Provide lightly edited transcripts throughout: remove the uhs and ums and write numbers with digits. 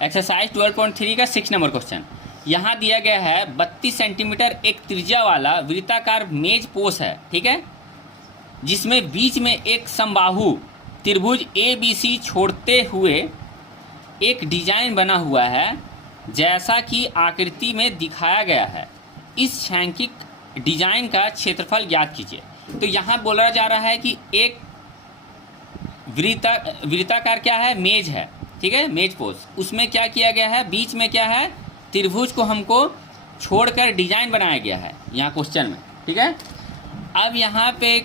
Exercise 12.3 का 6 number question. यहाँ दिया गया है 32 सेंटीमीटर एक त्रिज्या वाला वृत्ताकार मेज पोस है, ठीक है, जिसमें बीच में एक समबाहु त्रिभुज ABC छोड़ते हुए एक डिजाइन बना हुआ है जैसा कि आकृति में दिखाया गया है। इस छायांकित डिजाइन का क्षेत्रफल ज्ञात कीजिए। तो यहाँ बोला जा रहा है कि एक वृत्ताकार क्या है, मेज है, ठीक है, मेज पोस, उसमें क्या किया गया है, बीच में क्या है, त्रिभुज को हमको छोड़कर डिजाइन बनाया गया है यहाँ क्वेश्चन में, ठीक है। अब यहाँ पे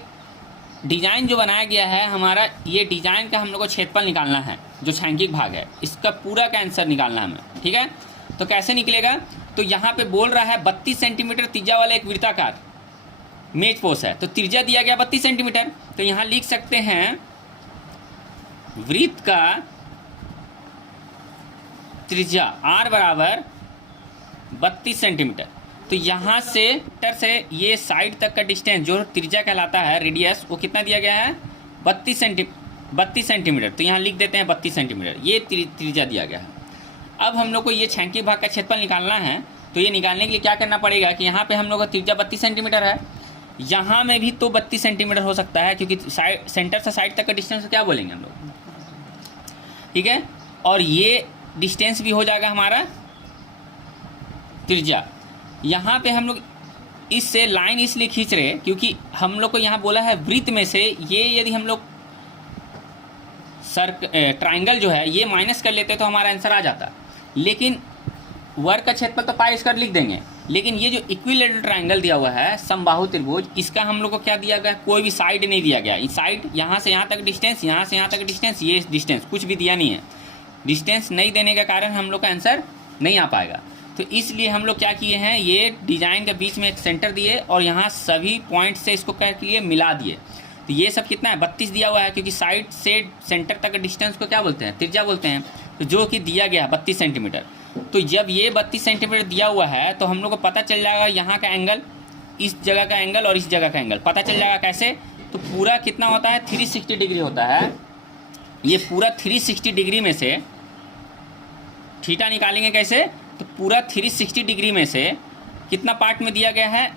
डिजाइन जो बनाया गया है हमारा, ये डिजाइन का हम लोग को क्षेत्रफल निकालना है, जो छायांकित भाग है इसका पूरा का आंसर निकालना है हमें, ठीक है। तो कैसे निकलेगा, तो यहाँ पे बोल रहा है 32 सेंटीमीटर त्रिज्या वाला एक वृत्ताकार मेज पोस है, तो त्रिज्या दिया गया 32 सेंटीमीटर, तो यहाँ लिख सकते हैं वृत्त का त्रिज्या r बराबर 32 सेंटीमीटर। तो यहाँ से ये साइड तक का डिस्टेंस जो त्रिज्या कहलाता है, रेडियस, वो कितना दिया गया है, 32 सेंटीमीटर। तो यहाँ लिख देते हैं 32 सेंटीमीटर, ये त्रिज्या दिया गया है। अब हम लोग को ये छायांकित भाग का क्षेत्रफल निकालना है, तो ये निकालने के लिए क्या करना पड़ेगा कि यहाँ पे हम लोग का त्रिज्या 32 सेंटीमीटर है, यहाँ में भी तो 32 सेंटीमीटर हो सकता है, क्योंकि साइड सेंटर से साइड तक का डिस्टेंस क्या बोलेंगे हम लोग, ठीक है। और ये डिस्टेंस भी हो जाएगा हमारा त्रिज्या। यहाँ पे हम लोग इससे लाइन इसलिए खींच रहे क्योंकि हम लोग को यहाँ बोला है वृत्त में से ये, यदि हम लोग ट्राइंगल जो है ये माइनस कर लेते तो हमारा आंसर आ जाता, लेकिन वर्ग का क्षेत्रफल तो पाई स्क्वायर लिख देंगे, लेकिन ये जो इक्विलेटरल ट्राइंगल दिया हुआ है समबाहु त्रिभुज, इसका हम लोग को क्या दिया गया, कोई भी साइड नहीं दिया गया। इस साइड यहाँ से यहाँ तक डिस्टेंस, यहाँ से यहाँ तक डिस्टेंस, ये डिस्टेंस कुछ भी दिया नहीं है। डिस्टेंस नहीं देने के कारण हम लोग का आंसर नहीं आ पाएगा। तो इसलिए हम लोग क्या किए हैं, ये डिजाइन के बीच में एक सेंटर दिए और यहाँ सभी पॉइंट से इसको क्या किए, मिला दिए। तो ये सब कितना है, 32 दिया हुआ है, क्योंकि साइड से सेंटर तक का डिस्टेंस को क्या बोलते हैं, त्रिज्या बोलते हैं। तो जो कि दिया गया 32 सेंटीमीटर। तो जब ये 32 सेंटीमीटर दिया हुआ है तो हम लोग को पता चल जाएगा यहाँ का एंगल, इस जगह का एंगल और इस जगह का एंगल पता चल जाएगा। कैसे, तो पूरा कितना होता है, 360 डिग्री होता है। ये पूरा 360 डिग्री में से थीटा निकालेंगे कैसे, तो पूरा 360 डिग्री में से कितना पार्ट में दिया गया है,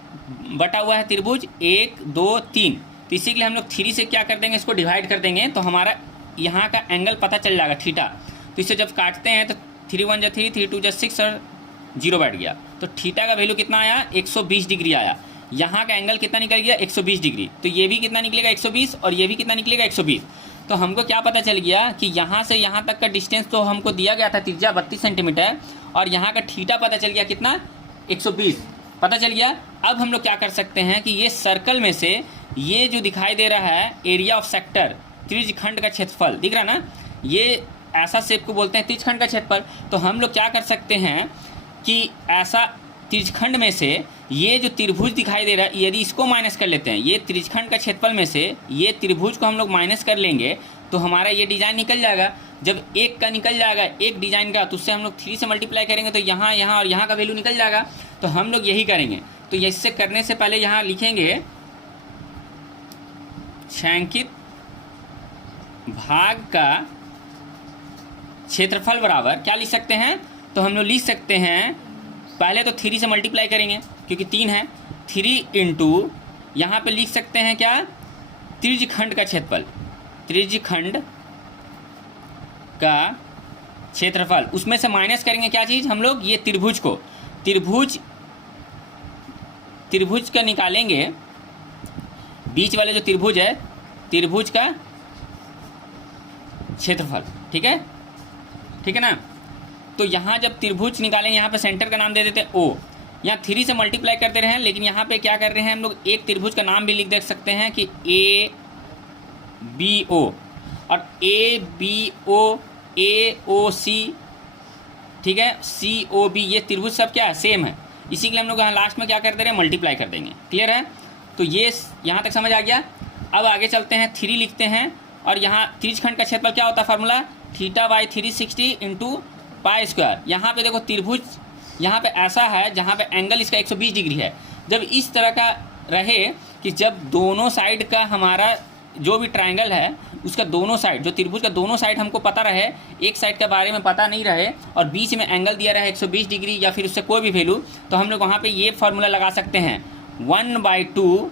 बटा हुआ है त्रिभुज 1 2 3। तो इसी के लिए हम लोग 3 से क्या कर देंगे, इसको डिवाइड कर देंगे, तो हमारा यहाँ का एंगल पता चल जाएगा थीटा। तो इसे जब काटते हैं तो 3 1 जा 3, 3 2 जा 6 और 0 बैठ गया। तो थीटा का वैल्यू कितना आया, 120 डिग्री आया। यहाँ का एंगल कितना निकल गया, 120 डिग्री। तो ये भी कितना निकलेगा, 120, और ये भी कितना निकलेगा, 120। तो हमको क्या पता चल गया कि यहाँ से यहाँ तक का डिस्टेंस तो हमको दिया गया था त्रिज्या 32 सेंटीमीटर, और यहाँ का थीटा पता चल गया कितना, 120 पता चल गया। अब हम लोग क्या कर सकते हैं कि ये सर्कल में से ये जो दिखाई दे रहा है एरिया ऑफ सेक्टर, त्रिज्यखंड का क्षेत्रफल दिख रहा ना, ये ऐसा शेप को बोलते हैं त्रिज्यखंड का क्षेत्रफल। तो हम लोग क्या कर सकते हैं कि ऐसा त्रिज्यखंड में से ये जो त्रिभुज दिखाई दे रहा है, यदि इसको माइनस कर लेते हैं, ये त्रिज्यखंड का क्षेत्रफल में से ये त्रिभुज को हम लोग माइनस कर लेंगे, तो हमारा ये डिजाइन निकल जाएगा। जब एक का निकल जाएगा, एक डिजाइन का, तो उससे हम लोग 3 से मल्टीप्लाई करेंगे, तो यहाँ यहाँ और यहाँ का वैल्यू निकल जाएगा। तो हम लोग यही करेंगे। तो इससे करने से पहले यहाँ लिखेंगे छायांकित भाग का क्षेत्रफल बराबर, क्या लिख सकते हैं, तो हम लोग लिख सकते हैं पहले तो 3 से मल्टीप्लाई करेंगे क्योंकि 3 है, 3 इंटू यहाँ पे लिख सकते हैं क्या, त्रिज्यखंड का क्षेत्रफल, त्रिज्यखंड का क्षेत्रफल, उसमें से माइनस करेंगे क्या चीज़ हम लोग, ये त्रिभुज को, त्रिभुज का निकालेंगे, बीच वाले जो त्रिभुज है, त्रिभुज का क्षेत्रफल, ठीक है, ठीक है ना। तो यहाँ जब त्रिभुज निकालेंगे, यहाँ पे सेंटर का नाम दे देते हैं O, यहाँ 3 से मल्टीप्लाई करते रहे हैं, लेकिन यहाँ पे क्या कर रहे हैं हम लोग, एक त्रिभुज का नाम भी लिख दे सकते हैं कि ABO, और ABO AOC, ठीक है, COB, ये त्रिभुज सब क्या है, सेम है। इसी के लिए हम लोग यहाँ लास्ट में क्या कर दे रहे हैं, मल्टीप्लाई कर देंगे। क्लियर है, तो ये यहाँ तक समझ आ गया। अब आगे चलते हैं, 3 लिखते हैं, और यहाँ त्रिज्यखंड का क्षेत्रफल क्या होता है, formula theta by 360 into pi square. यहाँ पे देखो त्रिभुज यहाँ पे ऐसा है जहाँ पे एंगल इसका 120 डिग्री है। जब इस तरह का रहे कि जब दोनों साइड का हमारा जो भी ट्रायंगल है उसका दोनों साइड, जो त्रिभुज का दोनों साइड हमको पता रहे, एक साइड के बारे में पता नहीं रहे और बीच में एंगल दिया रहे 120 डिग्री या फिर उससे कोई भी वैल्यू, तो हम लोग वहाँ पे ये फार्मूला लगा सकते हैं 1/2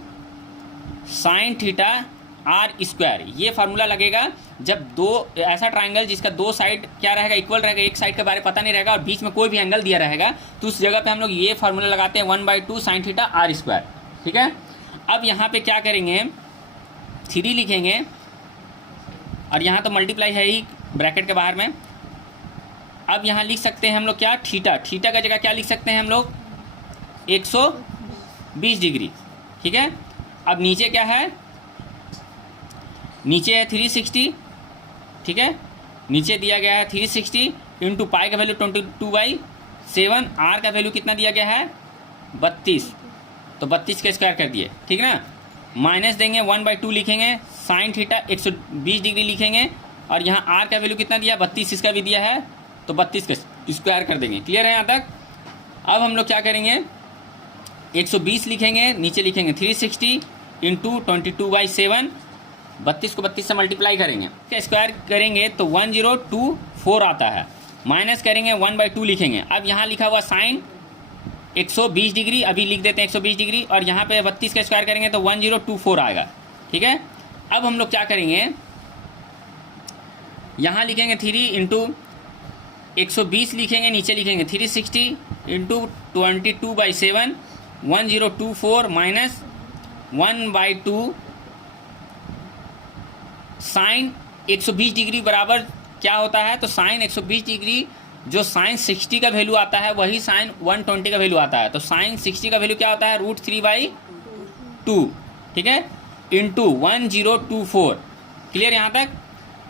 साइन थीटा आर स्क्वायर। ये फार्मूला लगेगा जब दो ऐसा ट्राइंगल जिसका दो साइड क्या रहेगा, इक्वल रहेगा, एक साइड के बारे में पता नहीं रहेगा और बीच में कोई भी एंगल दिया रहेगा, तो उस जगह पे हम लोग ये फार्मूला लगाते हैं 1/2 साइन थीटा आर स्क्वायर। ठीक है, अब यहाँ पे क्या करेंगे, 3 लिखेंगे और यहाँ तो मल्टीप्लाई है ही ब्रैकेट के बाहर में। अब यहाँ लिख सकते हैं हम लोग क्या, थीटा, थीटा का जगह क्या लिख सकते हैं हम लोग 120 डिग्री। ठीक है, अब नीचे क्या है, नीचे है 360। ठीक है, नीचे दिया गया है 360 इंटू पाई का वैल्यू 22/7, आर का वैल्यू कितना दिया गया है 32, तो 32 के स्क्वायर कर दिए। ठीक है ना, माइनस देंगे 1/2 लिखेंगे, साइन थीटा 120 डिग्री लिखेंगे और यहाँ आर का वैल्यू कितना दिया 32, इसका भी दिया है तो 32 के स्क्वायर कर देंगे। क्लियर है यहाँ तक। अब हम लोग क्या करेंगे, 120 लिखेंगे, नीचे लिखेंगे 360 इंटू 22/7, 32 को 32 से मल्टीप्लाई करेंगे, इसका स्क्वायर करेंगे तो 1024 आता है, माइनस करेंगे 1/2 लिखेंगे। अब यहाँ लिखा हुआ साइन 120 डिग्री, अभी लिख देते हैं 120 डिग्री और यहाँ पे 32 का स्क्वायर करेंगे तो 1024 आएगा। ठीक है, अब हम लोग क्या करेंगे, यहाँ लिखेंगे 3 इंटू 120 लिखेंगे, नीचे लिखेंगे 360 इंटू 22/7, 1024 माइनस 1/2 साइन 120 डिग्री बराबर क्या होता है, तो साइन 120 डिग्री जो साइन 60 का वैल्यू आता है वही साइन 120 का वैल्यू आता है, तो साइन 60 का वैल्यू क्या होता है √3/2। ठीक है, इंटू 1024। क्लियर यहाँ तक।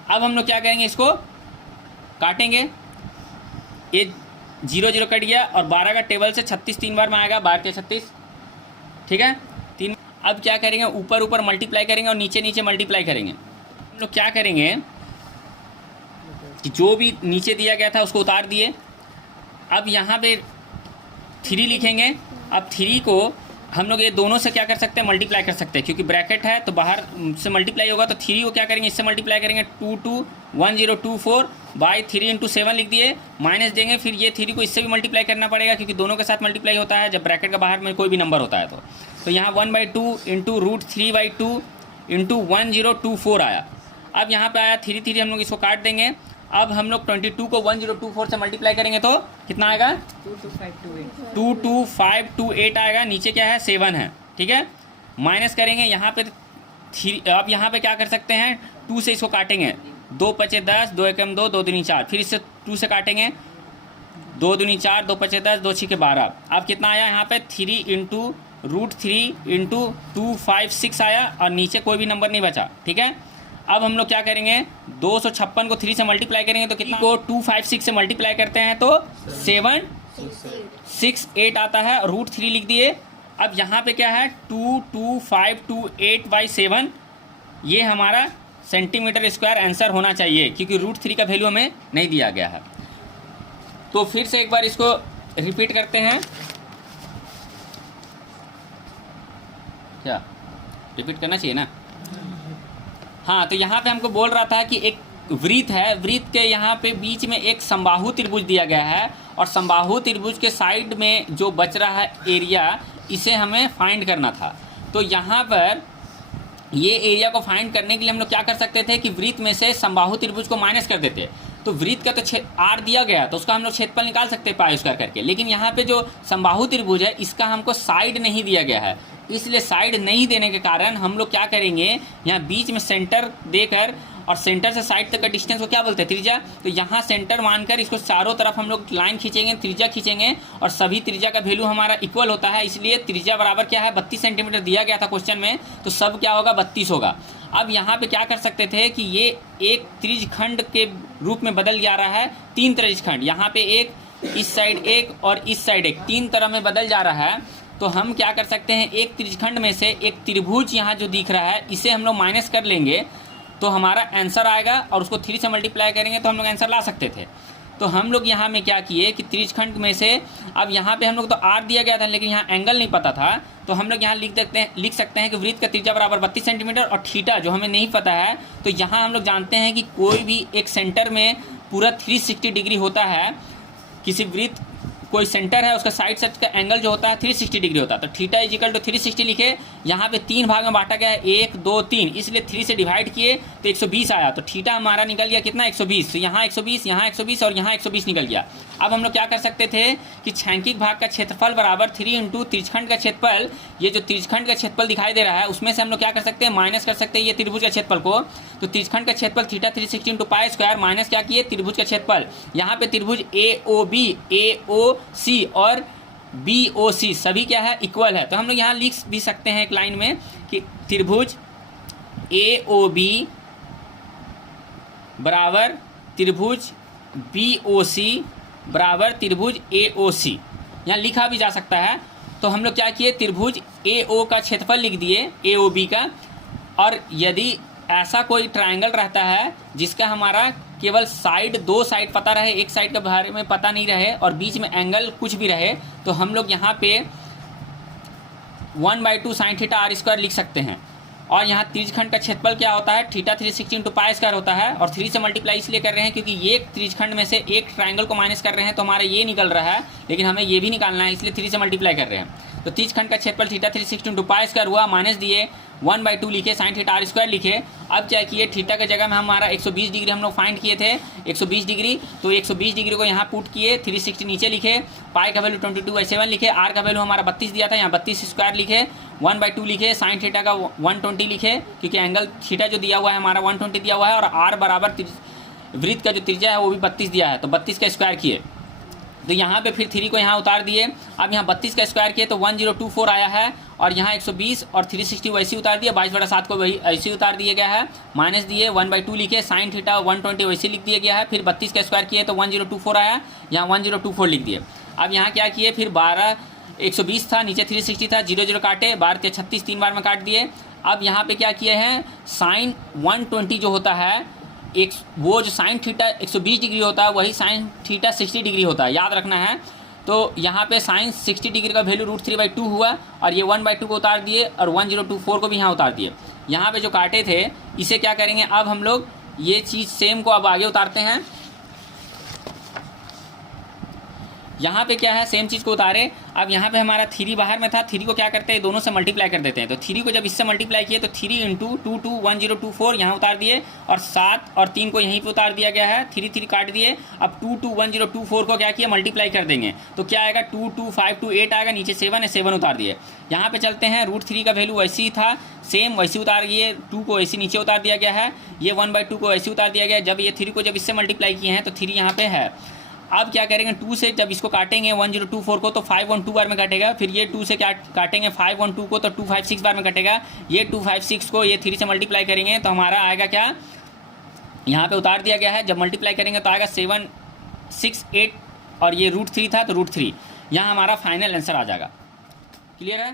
अब हम लोग क्या करेंगे, इसको काटेंगे, ये 0 0 कट गया और 12 का टेबल से 36 3 बार में आएगा, 12 के 36। ठीक है, 3। अब क्या करेंगे, ऊपर ऊपर मल्टीप्लाई करेंगे और नीचे नीचे मल्टीप्लाई करेंगे। हम लोग क्या करेंगे कि जो भी नीचे दिया गया था उसको उतार दिए। अब यहाँ पे 3 लिखेंगे, अब 3 को हम लोग ये दोनों से क्या कर सकते हैं, मल्टीप्लाई कर सकते हैं, क्योंकि ब्रैकेट है तो बाहर से मल्टीप्लाई होगा, तो 3 को क्या करेंगे, इससे मल्टीप्लाई करेंगे 1024/3 इंटू 7 लिख दिए, माइनस देंगे, फिर ये 3 को इससे भी मल्टीप्लाई करना पड़ेगा क्योंकि दोनों के साथ मल्टीप्लाई होता है जब ब्रैकेट का बाहर में कोई भी नंबर होता है। तो यहाँ 1/2 इंटू √3/2 इंटू 1024 आया। अब यहाँ पे आया 3 हम लोग इसको काट देंगे। अब हम लोग 22 को 1024 से मल्टीप्लाई करेंगे तो कितना आएगा 22528 आएगा, नीचे क्या है 7 है। ठीक है, माइनस करेंगे यहाँ पे 3। अब यहाँ पे क्या कर सकते हैं, 2 से इसको काटेंगे, 2 5 10, 2 1 2, 2 2 4, फिर इससे 2 से काटेंगे, 2 2 4, 2 5 10, 2 6 12। अब कितना आया यहाँ पे 3 इंटू √3 इंटू 256 आया और नीचे कोई भी नंबर नहीं बचा। ठीक है, अब हम लोग क्या करेंगे, 256 को 3 से मल्टीप्लाई करेंगे तो कितना को 256 से मल्टीप्लाई करते हैं तो 768 आता है और √3 लिख दिए। अब यहाँ पे क्या है 22528/7, ये हमारा सेंटीमीटर स्क्वायर आंसर होना चाहिए क्योंकि √3 का वैल्यू हमें नहीं दिया गया है। तो फिर से एक बार इसको रिपीट करते हैं, क्या रिपीट करना चाहिए ना। हाँ, तो यहाँ पे हमको बोल रहा था कि एक वृत्त है, वृत्त के यहाँ पे बीच में एक समबाहु त्रिभुज दिया गया है और समबाहु त्रिभुज के साइड में जो बच रहा है एरिया, इसे हमें फाइंड करना था। तो यहाँ पर ये एरिया को फाइंड करने के लिए हम लोग क्या कर सकते थे कि वृत्त में से समबाहु त्रिभुज को माइनस कर देते। तो वृत्त का तो आर दिया गया तो उसका हम लोग क्षेत्रफल निकाल सकते हैं पाई स्क्वायर करके, लेकिन यहाँ पे जो समबाहु त्रिभुज है इसका हमको साइड नहीं दिया गया है, इसलिए साइड नहीं देने के कारण हम लोग क्या करेंगे, यहाँ बीच में सेंटर देकर और सेंटर से साइड तक का डिस्टेंस को क्या बोलते हैं त्रिज्या, तो यहाँ सेंटर मानकर इसको चारों तरफ हम लोग लाइन खींचेंगे, त्रिज्या खींचेंगे और सभी त्रिज्या का वैल्यू हमारा इक्वल होता है, इसलिए त्रिज्या बराबर क्या है 32 सेंटीमीटर दिया गया था क्वेश्चन में, तो सब क्या होगा 32 होगा। अब यहाँ पे क्या कर सकते थे कि ये एक त्रिज्यखंड के रूप में बदल जा रहा है, 3 त्रिज्यखंड, यहाँ पे एक, इस साइड एक और इस साइड एक, 3 तरह में बदल जा रहा है। तो हम क्या कर सकते हैं, एक त्रिज्यखंड में से एक त्रिभुज यहाँ जो दिख रहा है इसे हम लोग माइनस कर लेंगे तो हमारा आंसर आएगा और उसको 3 से मल्टीप्लाई करेंगे तो हम लोग आंसर ला सकते थे। तो हम लोग यहाँ में क्या किए कि त्रिज्यखंड में से, अब यहाँ पे हम लोग तो आर दिया गया था लेकिन यहाँ एंगल नहीं पता था, तो हम लोग यहाँ लिख सकते हैं कि वृत्त का त्रिज्या बराबर 32 सेंटीमीटर और थीटा जो हमें नहीं पता है, तो यहाँ हम लोग जानते हैं कि कोई भी एक सेंटर में पूरा 360 डिग्री होता है। किसी वृत्त कोई सेंटर है उसका साइड सेट का एंगल जो होता है 360 डिग्री होता है, तो थीटा इज इक्वल टू 360 लिखे। यहाँ पे 3 भाग में बांटा गया है, 1 2 3, इसलिए 3 से डिवाइड किए तो 120 आया, तो थीटा हमारा निकल गया कितना 120, तो यहाँ 120, यहाँ 120 और यहाँ 120 निकल गया। अब हम लोग क्या कर सकते थे कि छायांकित भाग का क्षेत्रफल बराबर 3 इंटू त्रिज्यखंड का क्षेत्रफल, ये जो त्रिज्यखंड का क्षेत्रफल दिखाई दे रहा है उसमें से हम लोग क्या कर सकते हैं माइनस कर सकते हैं ये त्रिभुज का क्षेत्रफल को, तो त्रिज्यखंड का क्षेत्रफल theta 360 into pi square minus क्या किए त्रिभुज का क्षेत्रफल। यहाँ पे त्रिभुज AOB, AOC और BOC सभी क्या है इक्वल है, तो हम लोग यहाँ लिख भी सकते हैं एक लाइन में कि त्रिभुज AOB बराबर त्रिभुज BOC बराबर त्रिभुज AOC, यहाँ लिखा भी जा सकता है। तो हम लोग क्या किए त्रिभुज AO का क्षेत्रफल लिख दिए AOB का, और यदि ऐसा कोई ट्रायंगल रहता है जिसका हमारा केवल दो साइड पता रहे, एक साइड के बारे में पता नहीं रहे और बीच में एंगल कुछ भी रहे, तो हम लोग यहाँ पे 1/2 sin थीटा आर स्क्वायर लिख सकते हैं। और यहाँ त्रिज्यखंड का क्षेत्रफल क्या होता है थीटा 360 इंटू पाई स्क्वायर होता है, और 3 से मल्टीप्लाई इसलिए कर रहे हैं क्योंकि ये त्रिज्यखंड में से एक ट्रायंगल को माइनस कर रहे हैं तो हमारा ये निकल रहा है, लेकिन हमें ये भी निकालना है इसलिए 3 से मल्टीप्लाई कर रहे हैं। तो त्रिज्यखंड का क्षेत्रफल थीटा 360 इंटू पाई स्क्वायर हुआ, माइनस दिए 1/2 लिखे, साइन थीटा आर स्क्वायर लिखे। अब क्या किए थीटा के जगह में हमारा 120 डिग्री हम लोग फाइंड किए थे 120 डिग्री, तो 120 डिग्री को यहाँ पुट किए, 360 नीचे लिखे, पाई का वैल्यू 22/7 लिखे, आर का वैल्यू हमारा 32 दिया था यहाँ 32 स्क्वायर लिखे, 1/2 लिखे, साइन थीटा का 120 लिखे क्योंकि एंगल थीटा जो दिया हुआ है हमारा 120 दिया हुआ है, और आर बराबर वृत्त का जो त्रिज्या है वो भी 32 दिया है, तो 32 का स्क्वायर किए। तो यहाँ पे फिर 3 को यहाँ उतार दिए, अब यहाँ 32 का स्क्वायर किए तो 1024 आया है, और यहाँ 120 और 360 वैसे वैसे उतार दिया, 22/7 को वही ऐसे ही उतार दिया गया है, माइनस दिए 1/2 लिखे, साइन थीटा 120 वैसे लिख दिया गया है, फिर 32 का स्क्वायर किए तो 1024 आया, यहाँ 1024 लिख दिए। अब यहाँ क्या किए फिर 120 था, नीचे 360 था, 0 0 काटे, 12 के 36 3 बार में काट दिए। अब यहाँ पे क्या किए हैं साइन 120 जो होता है एक वो जो साइन थीटा 120 डिग्री होता है वही साइन थीटा 60 डिग्री होता है, याद रखना है। तो यहाँ पे साइन 60 डिग्री का वैल्यू √3/2 हुआ, और ये 1/2 को उतार दिए और 1024 को भी यहाँ उतार दिए। यहाँ पे जो काटे थे इसे क्या करेंगे अब हम लोग ये चीज़ सेम को अब आगे उतारते हैं। यहाँ पे क्या है सेम चीज़ को उतारे, अब यहाँ पे हमारा 3 बाहर में था, 3 को क्या करते हैं दोनों से मल्टीप्लाई कर देते हैं, तो 3 को जब इससे मल्टीप्लाई किए तो 3 इंटू 2 2 1024 यहाँ उतार दिए, और 7 और 3 को यहीं पे उतार दिया गया है, 3 3 काट दिए। अब 2 2 1024 को क्या किया मल्टीप्लाई कर देंगे तो क्या आएगा 2 2 5 2 8 आएगा, नीचे 7 है 7 उतार दिए। यहाँ पे चलते हैं √3 का वैल्यू वैसे ही था सेम वैसे उतार दिए, 2 को ऐसे नीचे उतार दिया गया है, ये 1/2 को ऐसे उतार दिया गया। जब ये 3 को जब इससे मल्टीप्लाई किए हैं तो 3 यहाँ पे है। अब क्या करेंगे 2 से जब इसको काटेंगे 1024 को तो 512 बार में कटेगा, फिर ये 2 से क्या काटेंगे 512 को तो 256 बार में कटेगा, ये 256 को ये 3 से मल्टीप्लाई करेंगे तो हमारा आएगा क्या यहाँ पे उतार दिया गया है, जब मल्टीप्लाई करेंगे तो आएगा 768 और ये √3 था तो √3, यहाँ हमारा फाइनल आंसर आ जाएगा। क्लियर है।